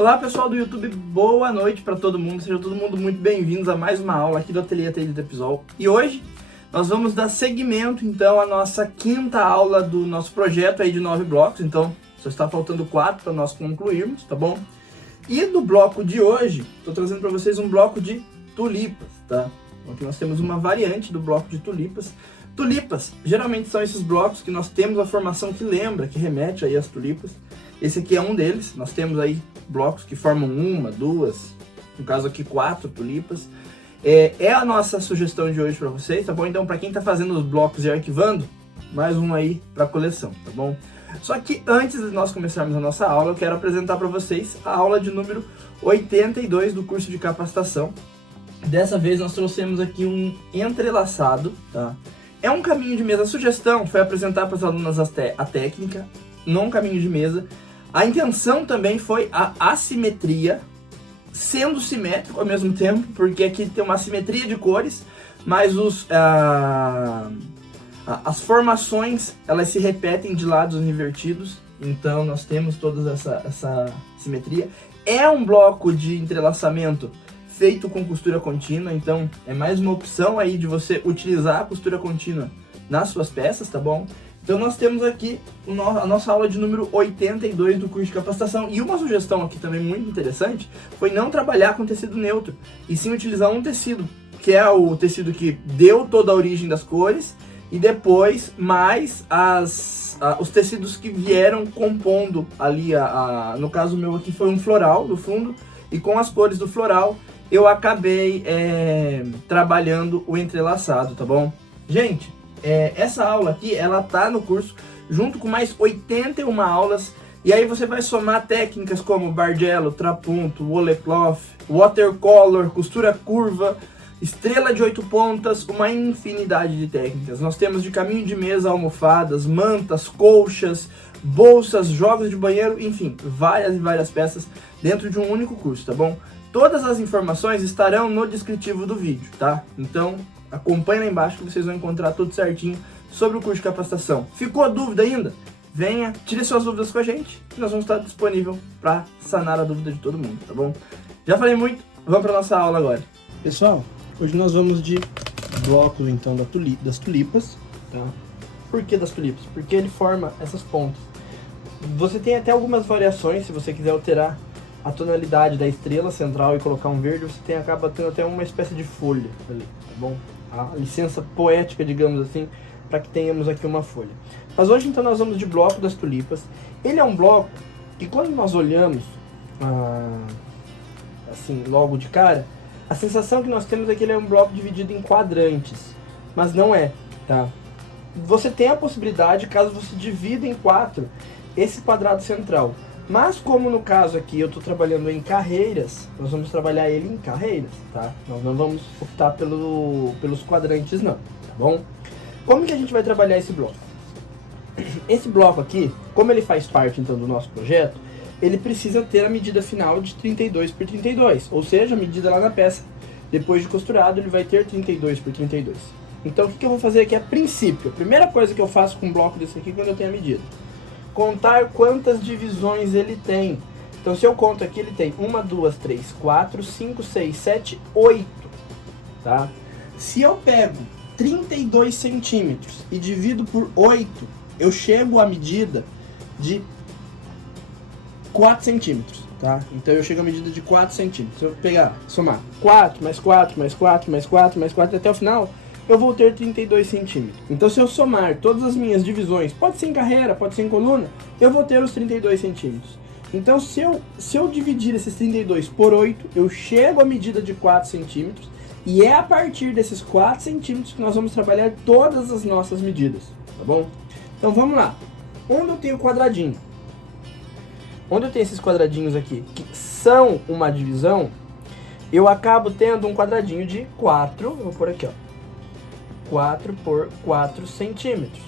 Olá pessoal do YouTube, boa noite para todo mundo, sejam todo mundo muito bem-vindos a mais uma aula aqui do Ateliê Taylor Episol. E hoje nós vamos dar seguimento então à nossa quinta aula do nosso projeto aí de 9 blocos, então só está faltando 4 para nós concluirmos, tá bom? E do bloco de hoje, estou trazendo para vocês um bloco de tulipas, tá? Aqui nós temos uma variante do bloco de tulipas. Tulipas, geralmente são esses blocos que nós temos a formação que lembra, que remete aí às tulipas. Esse aqui é um deles, nós temos aí blocos que formam uma, duas, no caso aqui 4 tulipas. É a nossa sugestão de hoje para vocês, tá bom? Então para quem está fazendo os blocos e arquivando, mais um aí para coleção, tá bom? Só que antes de nós começarmos a nossa aula, eu quero apresentar para vocês a aula de número 82 do curso de capacitação. Dessa vez nós trouxemos aqui um entrelaçado, tá? É um caminho de mesa. A sugestão foi apresentar para as alunas a técnica, não um caminho de mesa. A intenção também foi a assimetria, sendo simétrico ao mesmo tempo, porque aqui tem uma assimetria de cores, mas as formações elas se repetem de lados invertidos, então nós temos toda essa simetria. É um bloco de entrelaçamento feito com costura contínua, então é mais uma opção aí de você utilizar a costura contínua nas suas peças, tá bom? Então nós temos aqui a nossa aula de número 82 do curso de capacitação. E uma sugestão aqui também muito interessante foi não trabalhar com tecido neutro, e sim utilizar um tecido, que é o tecido que deu toda a origem das cores, e depois mais os tecidos que vieram compondo ali, no caso meu aqui foi um floral no fundo, e com as cores do floral eu acabei trabalhando o entrelaçado, tá bom? Gente, essa aula aqui, ela tá no curso junto com mais 81 aulas, e aí você vai somar técnicas como bargello, trapunto, woolcloth, watercolor, costura curva, estrela de 8 pontas, uma infinidade de técnicas. Nós temos de caminho de mesa, almofadas, mantas, colchas, bolsas, jogos de banheiro, enfim, várias e várias peças dentro de um único curso, tá bom? Todas as informações estarão no descritivo do vídeo, tá? Então acompanhe lá embaixo que vocês vão encontrar tudo certinho sobre o curso de capacitação. Ficou dúvida ainda? Venha, tire suas dúvidas com a gente, que nós vamos estar disponível para sanar a dúvida de todo mundo, tá bom? Já falei muito, vamos para nossa aula agora. Pessoal, hoje nós vamos de blocos então das tulipas, tá? Por que das tulipas? Porque ele forma essas pontas. Você tem até algumas variações, se você quiser alterar a tonalidade da estrela central e colocar um verde, você acaba tendo até uma espécie de folha ali, tá bom? A licença poética, digamos assim, para que tenhamos aqui uma folha. Mas hoje então nós vamos de bloco das tulipas. Ele é um bloco que quando nós olhamos assim logo de cara, a sensação que nós temos é que ele é um bloco dividido em quadrantes, mas não é, tá? Você tem a possibilidade, caso você divida em 4, esse quadrado central. Mas como no caso aqui eu estou trabalhando em carreiras, nós vamos trabalhar ele em carreiras, tá? Nós não vamos optar pelos quadrantes não, tá bom? Como que a gente vai trabalhar esse bloco? Esse bloco aqui, como ele faz parte então do nosso projeto, ele precisa ter a medida final de 32 por 32, ou seja, a medida lá na peça. Depois de costurado ele vai ter 32 por 32. Então o que eu vou fazer aqui a princípio? A primeira coisa que eu faço com um bloco desse aqui quando eu tenho a medida, contar quantas divisões ele tem. Então se eu conto aqui, ele tem 1, 2, 3, 4, 5, 6, 7, 8, tá? Se eu pego 32 centímetros e divido por 8, eu chego à medida de 4 centímetros, tá? Então eu chego à medida de 4 centímetros. Se eu pegar, somar 4, mais 4, mais 4, mais 4, mais 4, até o final, eu vou ter 32 centímetros. Então se eu somar todas as minhas divisões, pode ser em carreira, pode ser em coluna, eu vou ter os 32 centímetros. Então se eu dividir esses 32 por 8, eu chego à medida de 4 centímetros, e é a partir desses 4 centímetros que nós vamos trabalhar todas as nossas medidas, tá bom? Então vamos lá. Onde eu tenho quadradinho? Onde eu tenho esses quadradinhos aqui, que são uma divisão, eu acabo tendo um quadradinho de 4, vou pôr aqui, ó, 4 por 4 centímetros.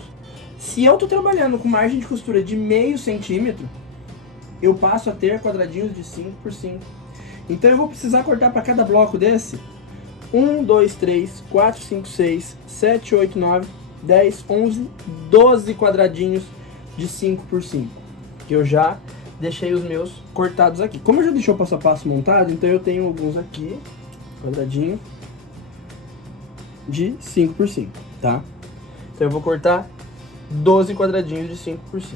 Se eu estou trabalhando com margem de costura de meio centímetro, eu passo a ter quadradinhos de 5 por 5. Então eu vou precisar cortar para cada bloco desse 1, 2, 3, 4, 5, 6, 7, 8, 9, 10, 11, 12 quadradinhos de 5 por 5. Que eu já deixei os meus cortados aqui. Como eu já deixei o passo a passo montado, então eu tenho alguns aqui, quadradinho de 5x5, tá? Então eu vou cortar 12 quadradinhos de 5x5.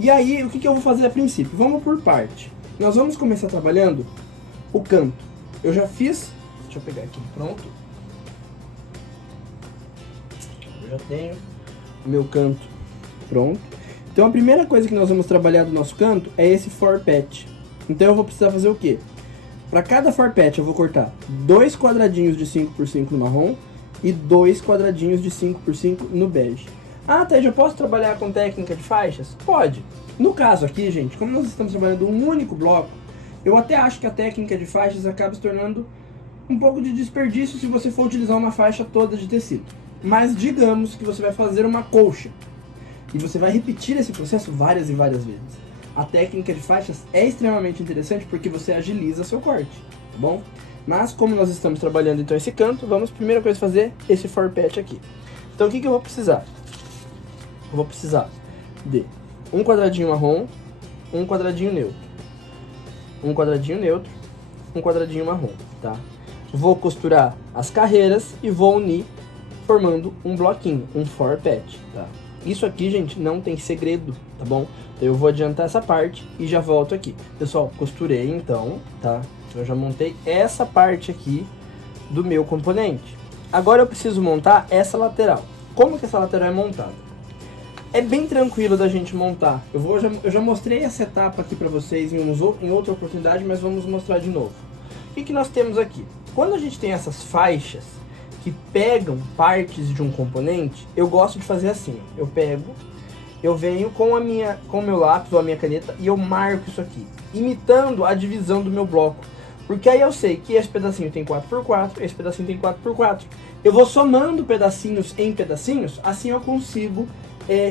E aí, o que eu vou fazer a princípio? Vamos por parte. Nós vamos começar trabalhando o canto. Eu já fiz, deixa eu pegar aqui, pronto. Eu já tenho o meu canto pronto. Então a primeira coisa que nós vamos trabalhar do nosso canto é esse for patch. Então eu vou precisar fazer o quê? Para cada for patch eu vou cortar 2 quadradinhos de 5x5 no marrom e 2 quadradinhos de 5x5 no bege. Ah, Ted, eu posso trabalhar com técnica de faixas? Pode. No caso aqui, gente, como nós estamos trabalhando um único bloco, eu até acho que a técnica de faixas acaba se tornando um pouco de desperdício se você for utilizar uma faixa toda de tecido. Mas digamos que você vai fazer uma colcha e você vai repetir esse processo várias e várias vezes. A técnica de faixas é extremamente interessante porque você agiliza seu corte, tá bom? Mas como nós estamos trabalhando então esse canto, vamos primeira coisa fazer esse for patch aqui. Então o que eu vou precisar? Eu vou precisar de um quadradinho marrom, um quadradinho neutro, um quadradinho neutro, um quadradinho marrom, tá? Vou costurar as carreiras e vou unir formando um bloquinho, um for patch, tá? Isso aqui, gente, não tem segredo, tá bom? Então eu vou adiantar essa parte e já volto aqui. Pessoal, costurei então, tá? Eu já montei essa parte aqui do meu componente. Agora eu preciso montar essa lateral. Como que essa lateral é montada? É bem tranquilo da gente montar. Eu já mostrei essa etapa aqui pra vocês em outra oportunidade, mas vamos mostrar de novo. O que nós temos aqui? Quando a gente tem essas faixas que pegam partes de um componente, eu gosto de fazer assim, ó. Eu venho com o meu lápis ou a minha caneta e eu marco isso aqui, imitando a divisão do meu bloco. Porque aí eu sei que esse pedacinho tem 4x4, esse pedacinho tem 4x4. Eu vou somando pedacinhos em pedacinhos, assim eu consigo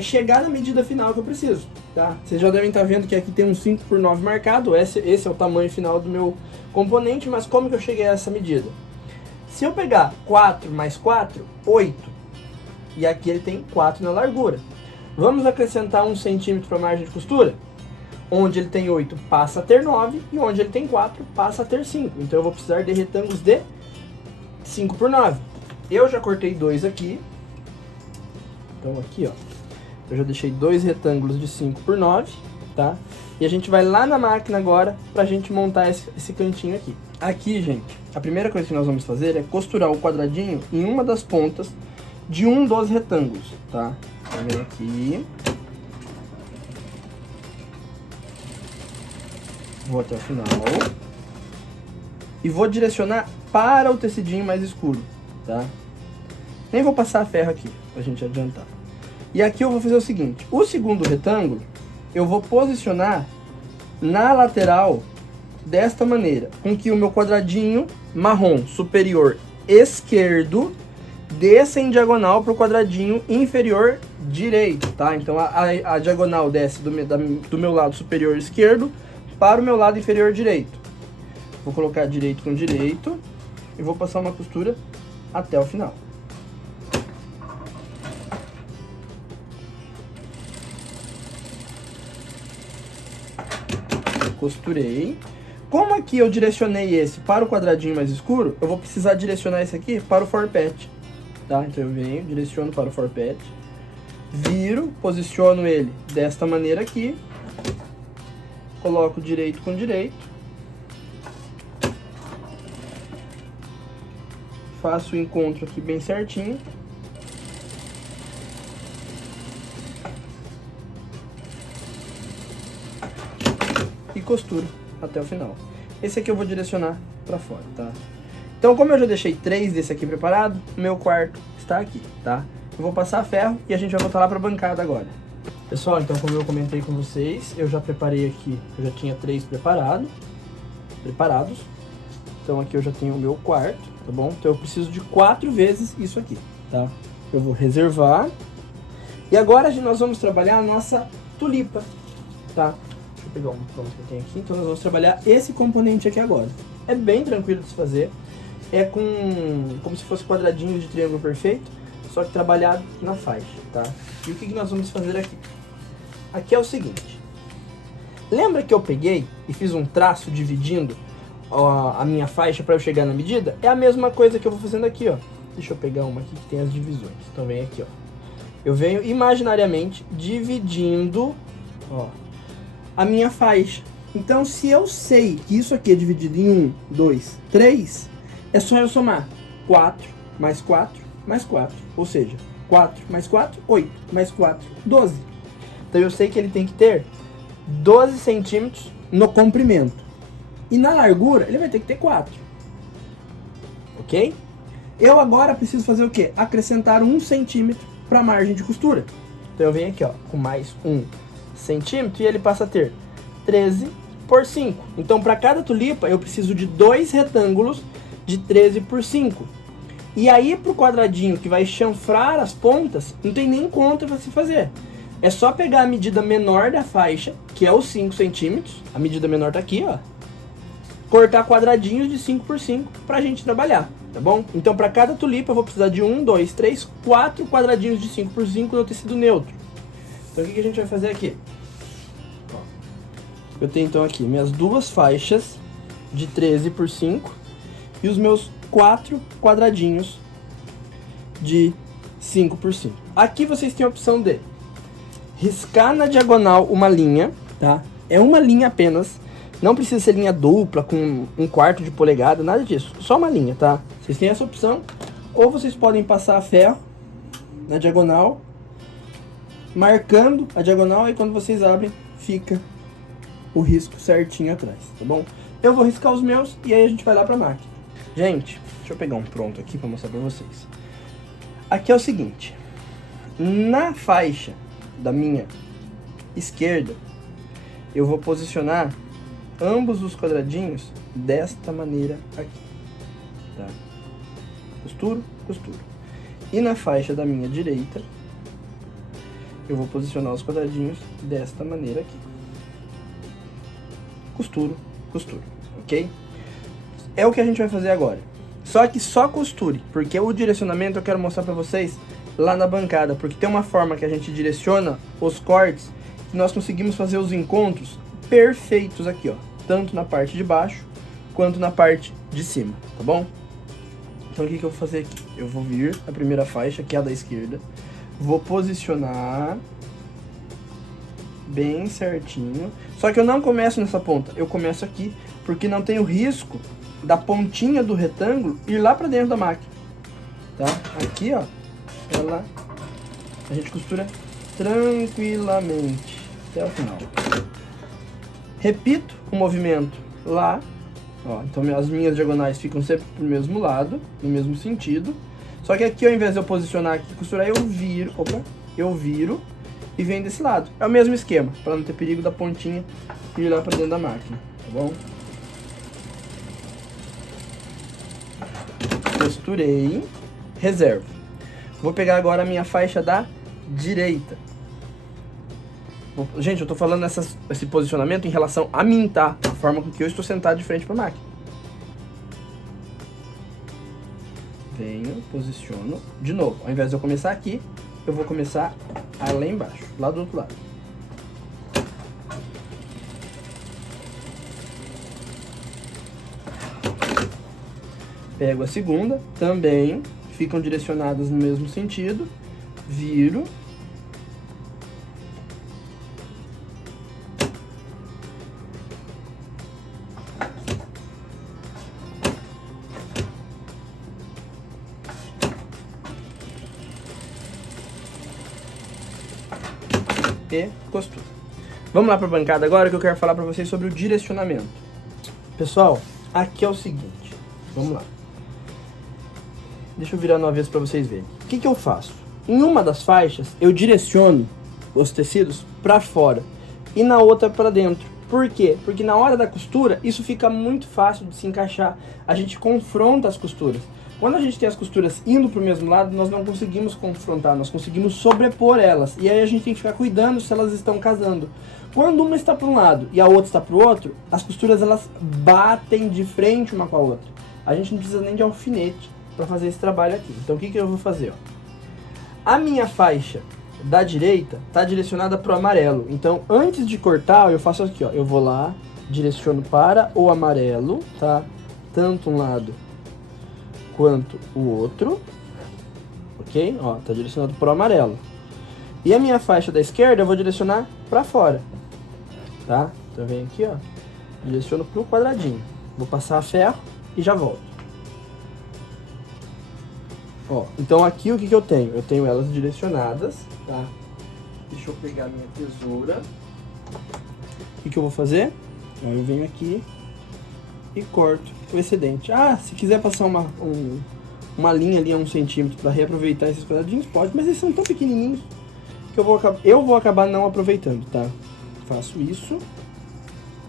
chegar na medida final que eu preciso, tá? Vocês já devem estar vendo que aqui tem um 5x9 marcado, esse é o tamanho final do meu componente, mas como que eu cheguei a essa medida? Se eu pegar 4 mais 4, 8, e aqui ele tem 4 na largura. Vamos acrescentar 1 centímetro para a margem de costura? Onde ele tem 8 passa a ter 9, e onde ele tem 4 passa a ter 5. Então eu vou precisar de retângulos de 5x9. Eu já cortei 2 aqui. Então aqui, ó, eu já deixei 2 retângulos de 5x9, tá? E a gente vai lá na máquina agora pra gente montar esse cantinho aqui. Aqui, gente, a primeira coisa que nós vamos fazer é costurar o quadradinho em uma das pontas de um dos retângulos, tá? Então vem aqui. Vou até o final. E vou direcionar para o tecidinho mais escuro, tá? Nem vou passar ferro aqui, pra gente adiantar. E aqui eu vou fazer o seguinte, o segundo retângulo, eu vou posicionar na lateral desta maneira, com que o meu quadradinho marrom superior esquerdo desça em diagonal para o quadradinho inferior direito, tá? Então a diagonal desce do meu lado superior esquerdo para o meu lado inferior direito. Vou colocar direito com direito e vou passar uma costura até o final. Costurei. Como aqui eu direcionei esse para o quadradinho mais escuro, eu vou precisar direcionar esse aqui para o for patch, tá? Então eu venho, direciono para o for patch, viro, posiciono ele desta maneira aqui, coloco direito com direito, faço o encontro aqui bem certinho, e costuro até o final. Esse aqui eu vou direcionar pra fora, tá? Então, como eu já deixei 3 desse aqui preparado, o meu quarto está aqui, tá? Eu vou passar ferro e a gente vai voltar lá pra bancada agora. Pessoal, então como eu comentei com vocês, eu já preparei aqui, eu já tinha 3 preparados. Então aqui eu já tenho o meu quarto, tá bom? Então eu preciso de 4 vezes isso aqui, tá? Eu vou reservar. E agora nós vamos trabalhar a nossa tulipa, tá? Deixa eu pegar um pronto que eu tenho aqui. Então nós vamos trabalhar esse componente aqui agora. É bem tranquilo de se fazer. É como se fosse quadradinhos de triângulo perfeito, só que trabalhado na faixa, tá? E o que nós vamos fazer aqui? Aqui é o seguinte. Lembra que eu peguei e fiz um traço dividindo a minha faixa para eu chegar na medida? É a mesma coisa que eu vou fazendo aqui, ó. Deixa eu pegar uma aqui que tem as divisões. Então vem aqui, ó. Eu venho imaginariamente dividindo, ó, a minha faixa. Então, se eu sei que isso aqui é dividido em 1, 2, 3, é só eu somar 4 mais 4 mais 4. Ou seja, 4 mais 4, 8 mais 4, 12. Então eu sei que ele tem que ter 12 centímetros no comprimento. E na largura, ele vai ter que ter 4. Ok? Eu agora preciso fazer o quê? Acrescentar 1 centímetro para a margem de costura. Então eu venho aqui, ó, com mais 1 centímetro e ele passa a ter 13 por 5. Então para cada tulipa eu preciso de 2 retângulos de 13 por 5. E aí pro quadradinho que vai chanfrar as pontas, não tem nem conta para se fazer. É só pegar a medida menor da faixa, que é os 5 centímetros. A medida menor tá aqui, ó. Cortar quadradinhos de 5 por 5 pra gente trabalhar, tá bom? Então para cada tulipa eu vou precisar de 1, 2, 3, 4 quadradinhos de 5 por 5 no tecido neutro. Então o que a gente vai fazer aqui? Eu tenho então aqui minhas duas faixas de 13 por 5 e os meus 4 quadradinhos de 5 por 5. Aqui vocês têm a opção de riscar na diagonal uma linha, tá? É uma linha apenas. Não precisa ser linha dupla com 1/4 de polegada, nada disso. Só uma linha, tá? Vocês têm essa opção. Ou vocês podem passar a ferro na diagonal, marcando a diagonal, e quando vocês abrem, fica o risco certinho atrás, tá bom? Eu vou riscar os meus e aí a gente vai lá pra máquina. Gente, deixa eu pegar um pronto aqui pra mostrar pra vocês. Aqui é o seguinte. Na faixa da minha esquerda, eu vou posicionar ambos os quadradinhos desta maneira aqui, tá? Costuro, costuro. E na faixa da minha direita, eu vou posicionar os quadradinhos desta maneira aqui. Costuro, costuro, ok? É o que a gente vai fazer agora. Só que só costure, porque o direcionamento eu quero mostrar pra vocês lá na bancada, porque tem uma forma que a gente direciona os cortes que nós conseguimos fazer os encontros perfeitos aqui, ó. Tanto na parte de baixo, quanto na parte de cima, tá bom? Então o que eu vou fazer aqui? Eu vou vir a primeira faixa, que é a da esquerda, vou posicionar bem certinho, só que eu não começo nessa ponta, eu começo aqui, porque não tem o risco da pontinha do retângulo ir lá pra dentro da máquina, tá? Aqui, ó, ela, a gente costura tranquilamente até o final. Repito o movimento lá, ó, então as minhas diagonais ficam sempre pro mesmo lado, no mesmo sentido. Só que aqui, ao invés de eu posicionar aqui e costurar, eu viro e venho desse lado. É o mesmo esquema, para não ter perigo da pontinha ir lá para dentro da máquina, tá bom? Costurei, reservo. Vou pegar agora a minha faixa da direita. Gente, eu tô falando esse posicionamento em relação a mim, tá? A forma com que eu estou sentado de frente para a máquina. Venho, posiciono. De novo, ao invés de eu começar aqui, eu vou começar lá embaixo, lá do outro lado. Pego a segunda, também ficam direcionadas no mesmo sentido. Viro. E costura. Vamos lá para a bancada agora, que eu quero falar para vocês sobre o direcionamento. Pessoal, aqui é o seguinte, vamos lá. Deixa eu virar no avesso para vocês verem. O que eu faço? Em uma das faixas, eu direciono os tecidos para fora e na outra para dentro. Por quê? Porque na hora da costura, isso fica muito fácil de se encaixar. A gente confronta as costuras. Quando a gente tem as costuras indo para o mesmo lado, nós não conseguimos confrontar, nós conseguimos sobrepor elas. E aí a gente tem que ficar cuidando se elas estão casando. Quando uma está para um lado e a outra está para o outro, as costuras elas batem de frente uma com a outra. A gente não precisa nem de alfinete para fazer esse trabalho aqui. Então o que eu vou fazer? Ó? A minha faixa da direita tá direcionada pro amarelo. Então, antes de cortar, eu faço aqui, ó. Eu vou lá, direciono para o amarelo, tá? Tanto um lado quanto o outro. Ok? Ó, tá direcionado pro amarelo. E a minha faixa da esquerda eu vou direcionar pra fora. Tá? Então, eu venho aqui, ó. Direciono pro quadradinho. Vou passar a ferro e já volto. Ó, então aqui o que eu tenho? Eu tenho elas direcionadas, tá? Deixa eu pegar minha tesoura. O que eu vou fazer? Ó, eu venho aqui e corto o excedente. Ah, se quiser passar uma linha ali a 1 centímetro para reaproveitar esses quadradinhos, pode, mas eles são tão pequenininhos que eu vou acabar não aproveitando, tá? Faço isso,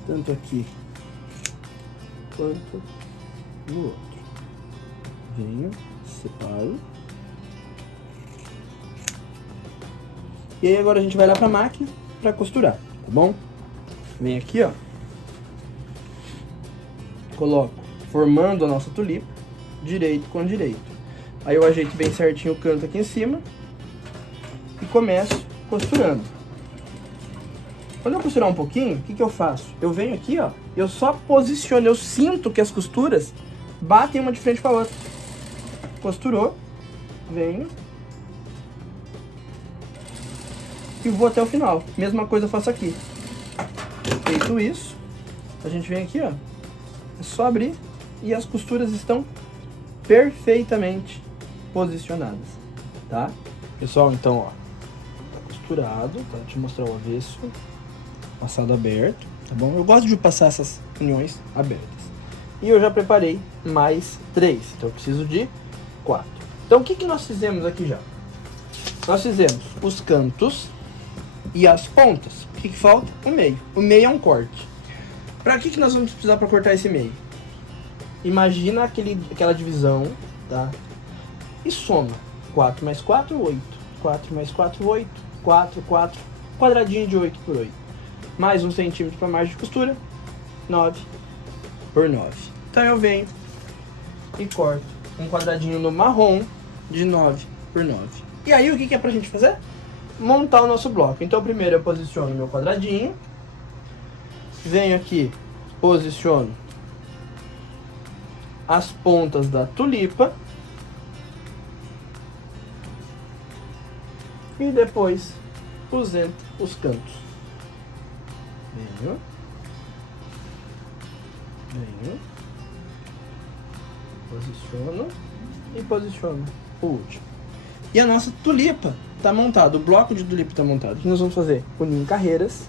tanto aqui quanto no outro. Venho, separo. E aí agora a gente vai lá pra máquina pra costurar, tá bom? Vem aqui, ó. Coloco, formando a nossa tulipa, direito com direito. Aí eu ajeito bem certinho o canto aqui em cima e começo costurando. Quando eu costurar um pouquinho, o que eu faço? Eu venho aqui, ó, eu só posiciono, eu sinto que as costuras batem uma de frente com a outra. Costurou, venho e vou até o final. Mesma coisa eu faço aqui. Feito isso, a gente vem aqui, ó, é só abrir e as costuras estão perfeitamente posicionadas, tá? Pessoal, então, ó, tá costurado, tá? Deixa eu mostrar o avesso, passado aberto, tá bom? Eu gosto de passar essas uniões abertas. E eu já preparei mais 3, então eu preciso de 4. Então, o que nós fizemos aqui já? Nós fizemos os cantos e as pontas. O que falta? O meio. O meio é um corte. Para que nós vamos precisar para cortar esse meio? Imagina aquela divisão, tá? E soma. 4 mais 4, 8. 4 mais 4, 8. 4, 4. Quadradinho de 8 por 8. Mais 1 centímetro para margem de costura. 9 por 9. Então eu venho e corto um quadradinho no marrom de 9 por 9. E aí o que é pra gente fazer? Montar o nosso bloco. Então primeiro eu posiciono meu quadradinho. Venho aqui, posiciono as pontas da tulipa. E depois os cantos. Venho. Posiciono e posiciono o último. E a nossa tulipa está montada, o bloco de tulipa está montado. O que nós vamos fazer? Unir em carreiras.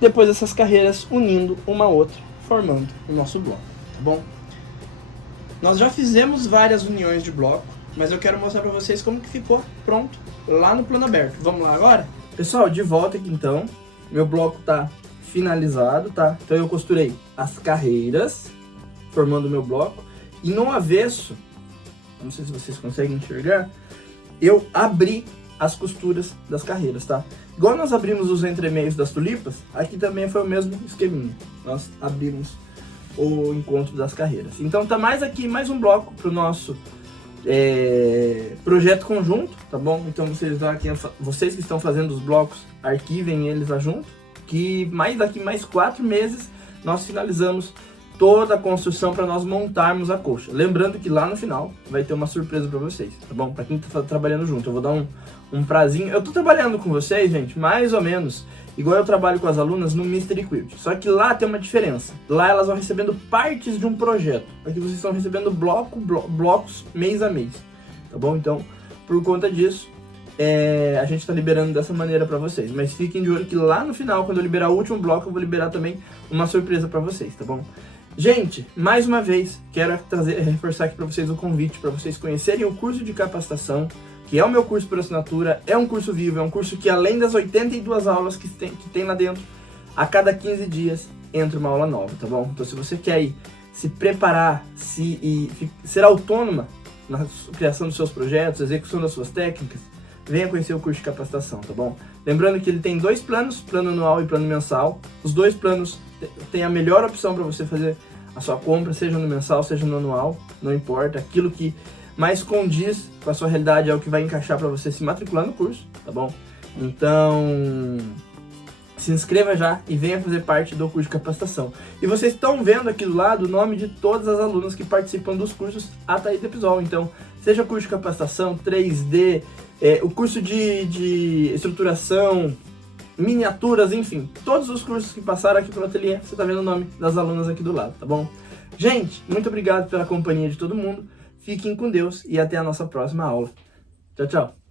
Depois essas carreiras unindo uma a outra, formando o nosso bloco, tá bom? Nós já fizemos várias uniões de bloco, mas eu quero mostrar para vocês como que ficou pronto lá no plano aberto. Vamos lá agora? Pessoal, de volta aqui então. Meu bloco tá finalizado, tá? Então eu costurei as carreiras, formando o meu bloco. E no avesso, não sei se vocês conseguem enxergar, eu abri as costuras das carreiras, tá? Igual nós abrimos os entremeios das tulipas, aqui também foi o mesmo esqueminha. Nós abrimos o encontro das carreiras. Então tá mais aqui, mais um bloco pro nosso projeto conjunto, tá bom? Então vocês que estão fazendo os blocos, arquivem eles lá junto, que daqui mais 4 meses nós finalizamos toda a construção para nós montarmos a coxa. Lembrando que lá no final vai ter uma surpresa para vocês, tá bom? Para quem tá trabalhando junto, eu vou dar um prazinho. Eu tô trabalhando com vocês, gente, mais ou menos igual eu trabalho com as alunas no Mystery Quilt. Só que lá tem uma diferença. Lá elas vão recebendo partes de um projeto. Aqui vocês estão recebendo blocos mês a mês, tá bom? Então, por conta disso, a gente tá liberando dessa maneira para vocês. Mas fiquem de olho que lá no final, quando eu liberar o último bloco, eu vou liberar também uma surpresa para vocês, tá bom? Gente, mais uma vez, quero reforçar aqui para vocês o convite para vocês conhecerem o curso de capacitação, que é o meu curso por assinatura, é um curso vivo, é um curso que além das 82 aulas que tem lá dentro, a cada 15 dias entra uma aula nova, tá bom? Então se você quer se preparar, ser autônoma na criação dos seus projetos, execução das suas técnicas, venha conhecer o curso de capacitação, tá bom? Lembrando que ele tem 2 planos, plano anual e plano mensal. Os 2 planos têm a melhor opção para você fazer a sua compra, seja no mensal, seja no anual, não importa. Aquilo que mais condiz com a sua realidade, é o que vai encaixar para você se matricular no curso, tá bom? Então, se inscreva já e venha fazer parte do curso de capacitação. E vocês estão vendo aqui do lado o nome de todas as alunas que participam dos cursos Ataíde Episol. Então, seja o curso de capacitação, 3D, o curso de estruturação, miniaturas, enfim, todos os cursos que passaram aqui pelo ateliê, você tá vendo o nome das alunas aqui do lado, tá bom? Gente, muito obrigado pela companhia de todo mundo, fiquem com Deus e até a nossa próxima aula. Tchau, tchau!